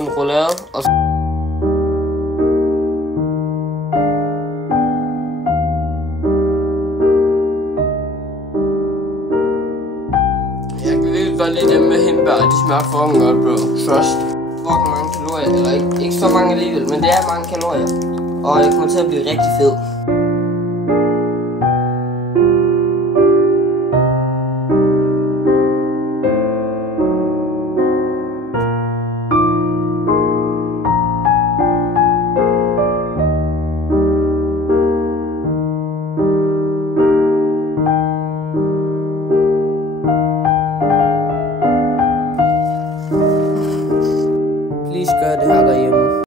en roulade, og jeg kan virkelig godt lide dem med hindbær, de smager fucking godt, bro. Først. Fucking mange kalorier, eller ikke så mange alligevel, men det er mange kalorier. Og jeg kommer til at blive rigtig fed.